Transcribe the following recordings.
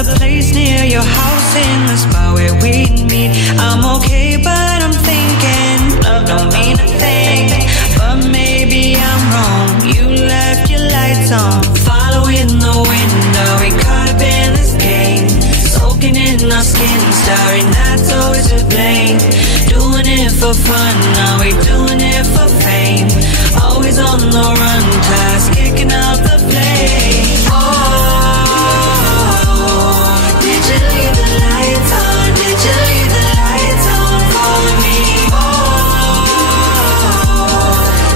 a place near your house in the spot where we meet. I'm okay, but I'm thinking love don't mean a thing. But maybe I'm wrong. You left your lights on, following the wind. Are we caught up in this game? Soaking in our skin, starring that's always to blame. Doing it for fun, are we doing it for fame? Always on the run, tired, kicking up the flame. Oh, did you leave the lights on? Did you leave the lights on for me? Oh,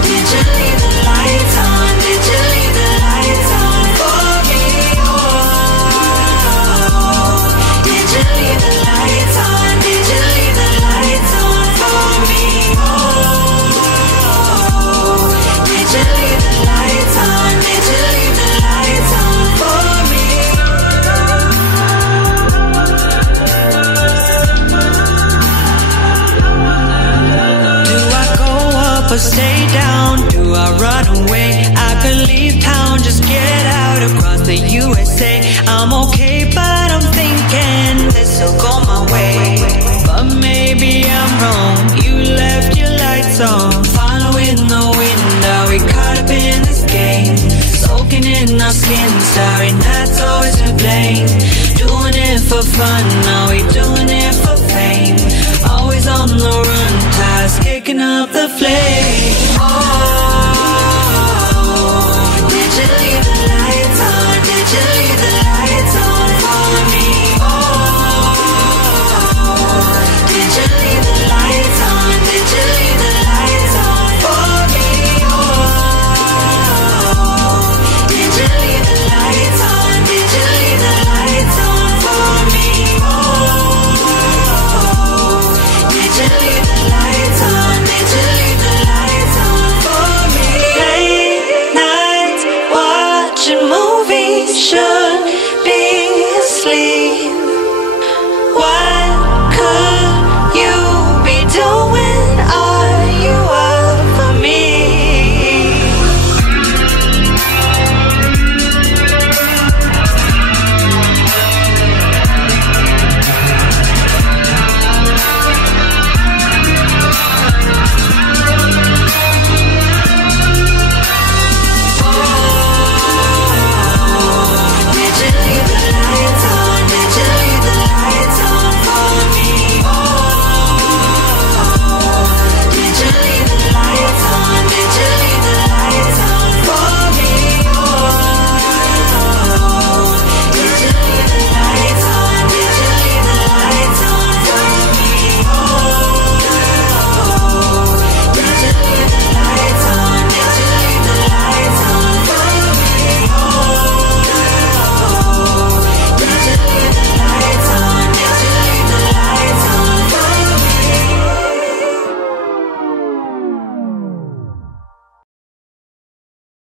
did you leave the lights on? Did you leave the lights on for me? Oh, did you leave the lights on? Did you leave the lights on for me? Oh, did you leave the lights on? Did you leave the lights on for me? Do I go up or stay down? Do I run away? I could leave town, just get out across the USA. I'm okay, but I'm thinking this'll go my way. But maybe I'm wrong. You left your lights on, following the wind. Are we caught up in this game? Soaking in our skin, starring that's always to blame. Doing it for fun, are we doing it for fame? Always on the run, tired, kicking up the flame.